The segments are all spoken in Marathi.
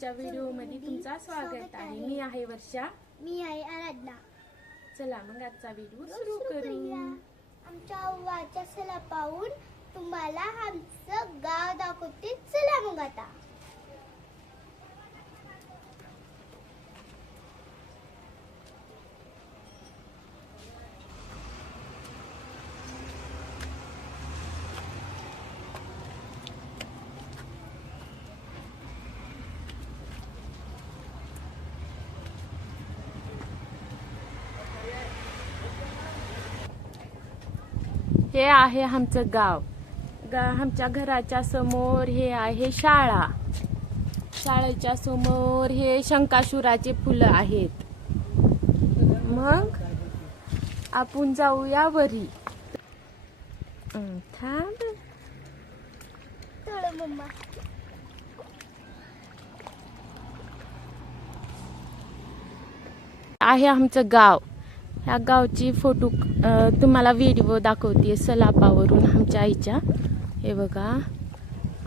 व्हिडिओ मध्ये तुमचा स्वागत आहे। मी आहे वर्षा, मी आहे आराधना। चला मग आजचा व्हिडिओ सुरू करूया। आमच्या वाचा सला पाहून तुम्हाला आमचं गाव दाखवते। चला मग आता हे आहे आमचं गाव। आमच्या घराच्या समोर हे आहे शाळा। शाळेच्या समोर हे शंकासुराचे फुलं आहेत। मग आपण जाऊया वरी। थांब चला मम्मा। आहे आमचं गाव। ह्या गावची फोटो तुम्हाला व्हिडिओ दाखवते सलापावरून आमच्या आईच्या। हे बघा,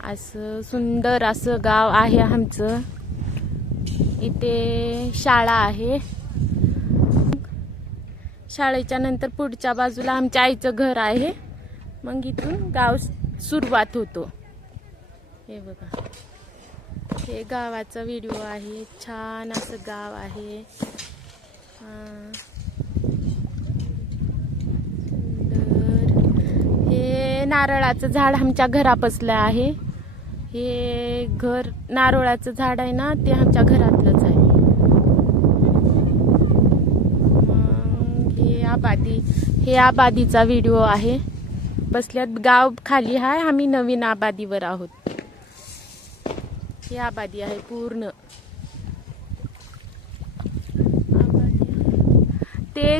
असं सुंदर असं गाव आहे आमचं। इथे शाळा आहे। शाळेच्या नंतर पुढच्या बाजूला आमच्या आईचं घर आहे। मग इथून गाव सुरुवात होतो। हे बघा, हे गावाचा व्हिडिओ आहे। छान असं गाव आहे। हे नारळाचं झाड आमच्या घरापसलं आहे। हे घर नारळाचं झाड आहे ना, ते आमच्या घरातलंच आहे। हे आबादीचा व्हिडिओ आहे। बसल्यात गाव खाली आहे, आम्ही नवीन आबादीवर आहोत। ही आबादी आहे पूर्ण। ते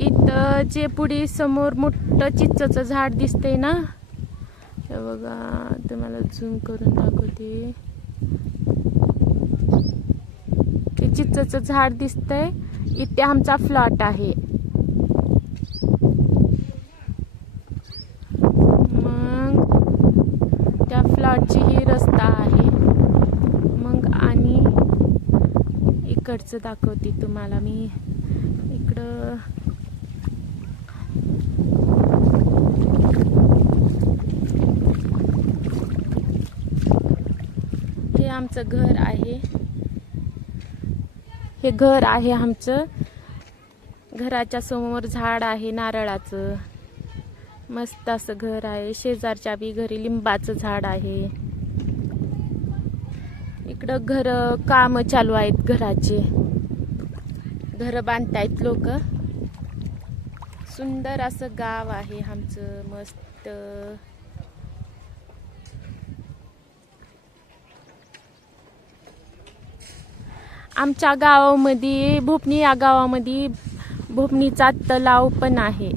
इथं जे पुढे समोर मोठं चिंचेचं झाड दिसतंय ना, हे बघा, तुम्हाला झूम करून दाखवते। ते चिंचेचं झाड दिसतंय, इथे आमचा फ्लॅट आहे। मग त्या फ्लॅटची ही रस्ता आहे। मग आणि इकडचं दाखवते तुम्हाला मी। इकडं हे आमचं घर आहे। हे घर आहे आमचं। घराच्या समोर झाड आहे नारळाचं। मस्त असं घर आहे। शेजारच्या बी घरी लिंबाचं झाड आहे। इकडं घर काम चालू आहेत घराचे। घर बांधतायत लोक। सुंदर असं गाव आहे आमचं, मस्त। आमच्या गावामध्ये भोपणी, या गावामध्ये भोपणीचा तलाव पण आहे।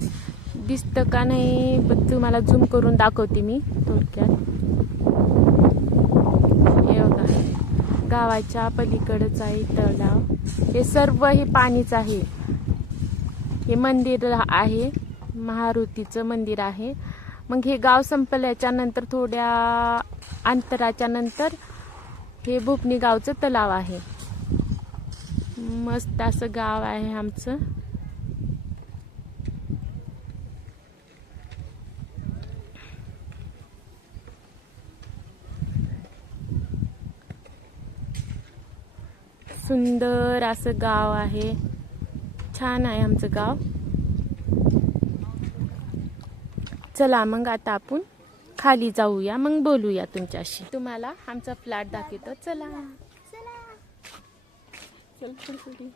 दिसतं का नाही तुम्हाला झूम करून दाखवते मी थोडक्यात। हे बघा, गावाच्या पलीकडच आहे तलाव। हे सर्व हे पाणीच आहे। हे मंदिर आहे, महारुतीचं मंदिर आहे। मग हे गाव संपल्याच्या नंतर थोड्या अंतराच्या नंतर हे भोपणी गावचं तलाव आहे। मस्त असं गाव आहे आमचं। सुंदर असं गाव आहे। छान आहे आमचं गाव। चला मग आता आपण खाली जाऊया, मग बोलूया तुमच्याशी। तुम्हाला आमचा फ्लॅट दाखवतो। चला चल चल पुढे।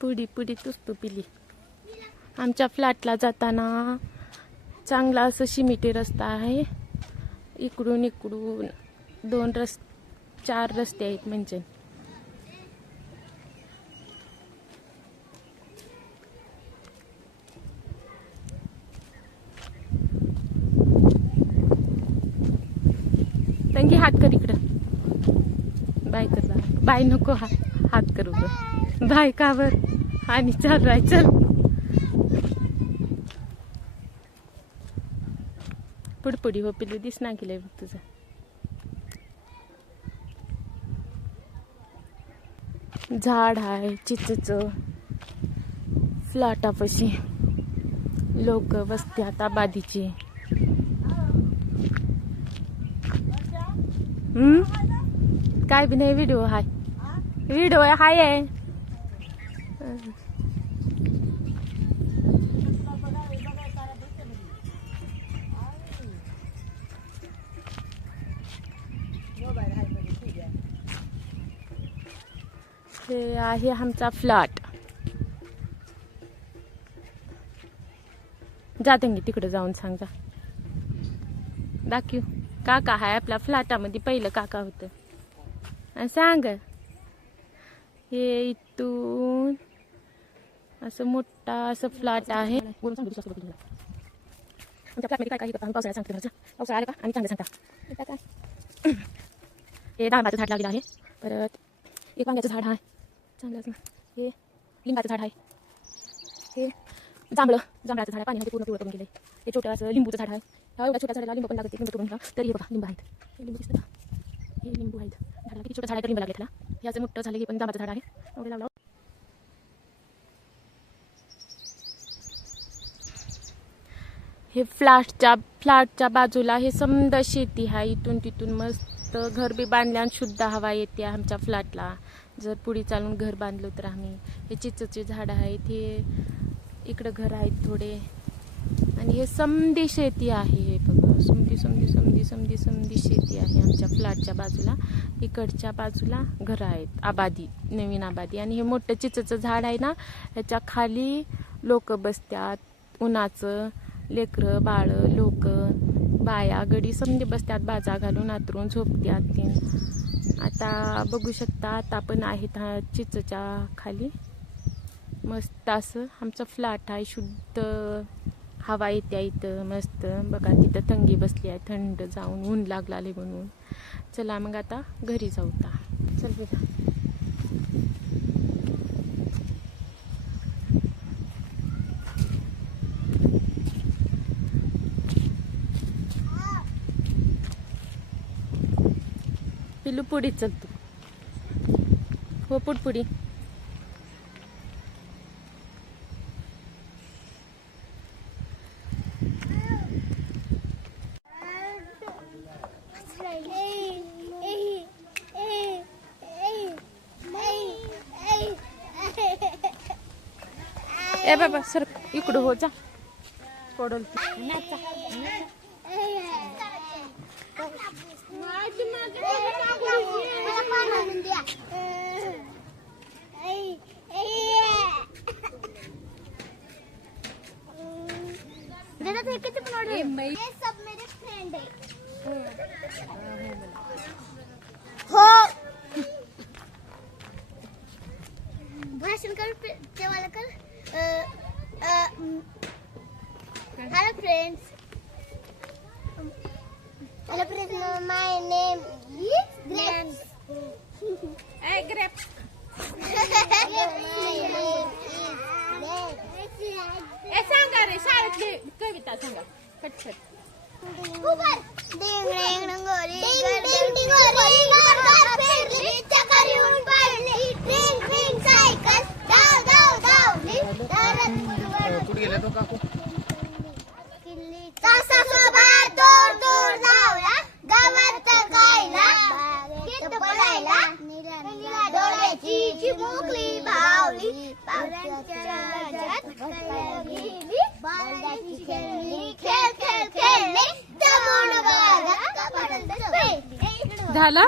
पुढी पुढी तुसतो पिली। आमच्या फ्लॅटला जाताना चांगला असं सिमेंटी रस्ता आहे। इकडून इकडून 4 रस्ते आहेत म्हणजे। तंगी हात कर इकडं। बाय कर, बाय नको, हात करू ग। बाय का बर? आणि चल राय चल। पुडपुडी हो पिल्लू दिस ना केलंय बघ तुझं. झाड आहे चिचचं. फ्लॅटापाशी लोक बसत्यात आबादीची. काय बी नाही व्हिडिओ हाय. व्हिडिओ हाय आहे. हे आहे आमचा फ्लॅट. जाते मी तिकडे जाऊन सांग जा. दाखव काका आहे आपल्या फ्लॅटामध्ये. पहिलं काका होतं. सांग हे इथून असं मोठा असं फ्लॅट आहे. आमच्या फ्लॅटमध्ये काय काय पावसाळ्यात सांगते. पावसाळा आला का आणि चांगलं सांगता. हे डाळिंबाचं झाड लागलेलं आहे. परत एक वांग्याचं झाड आहे चांगलंच ना. हे लिंबाचं झाड आहे. हे जांभळाचं झाड आहे. पाणी पूर्ण पिवळं करून गेलं. हे छोटं असं लिंबूचं झाड आहे. हा एवढ्या छोट्या झाडाला लिंबू पण लागते. लिंबू करून घ्या. तरी हे बघा लिंबू आहेत. हे लिंबू दिसतं का? हे लिंबू आहेत. झाडाला किती छोटं झाड आहे तर लिंबू लागले त्याला. हे असं मोठं झालं. हे पण जांभळाचं झाड आहे. एवढं लावलं. हे फ्लॅटच्या बाजूला हे समद शेती आहे. इथून तिथून मस्त घर बी बांधल्या आणि शुद्ध हवा येते आमच्या फ्लॅटला. जर पुढे चालून घर बांधलं तर आम्ही. हे चिचचे झाड आहेत. हे इकडं घर आहेत थोडे. आणि हे समधी शेती आहे. हे बघा समधी शेती आहे आमच्या फ्लॅटच्या बाजूला. इकडच्या बाजूला घर आहेत आबादी, नवीन आबादी. आणि हे मोठं चिचचं झाड आहे ना, ह्याच्या खाली लोक बसतात. उन्हाचं लेकरं बाळ लोक बाया गडी समजे बसतात. बाजा घालून आतरून झोपत्यात ते. आता बघू शकता आता पण आहेत चिचच्या खाली. मस्त असं आमचं फ्लॅट आहे. शुद्ध हवा येत्या इथं मस्त. बघा तिथं तंगी बसली आहे. थंड जाऊन ऊन लागले म्हणून. चला मग आता घरी जाऊ. चल बेटा. पिल्लू पुढे चल तू. हो पुढपुडी. ए बाबा सर इकडं हो जा. पडल ये सब मेरे फ्रेंड है. हो भाषण कर तेव्हा कर. Hello friends. Hello friends, my name is grapes. ए ग्रेप्स. ए सांगा रे शाळेतली कविता सांगा. कटकट. ऊपर डिंग डिंग डंगोरी डिंग डिंग डंगोरी घर फिरली चकरी उन पडली. डिंग डिंग सायकल धाव धाव धावली. दरत कुठे गेले तो काकू? किल्ली तासासोबत दूर दूर धावला. गावात गायला गीत बोलायला. निळ्या डोळ्याची चिमुकली भावली. पावलांच्या राज्यात गेली. बाळाची खेळली खेळ खेळ खेळली. झालं.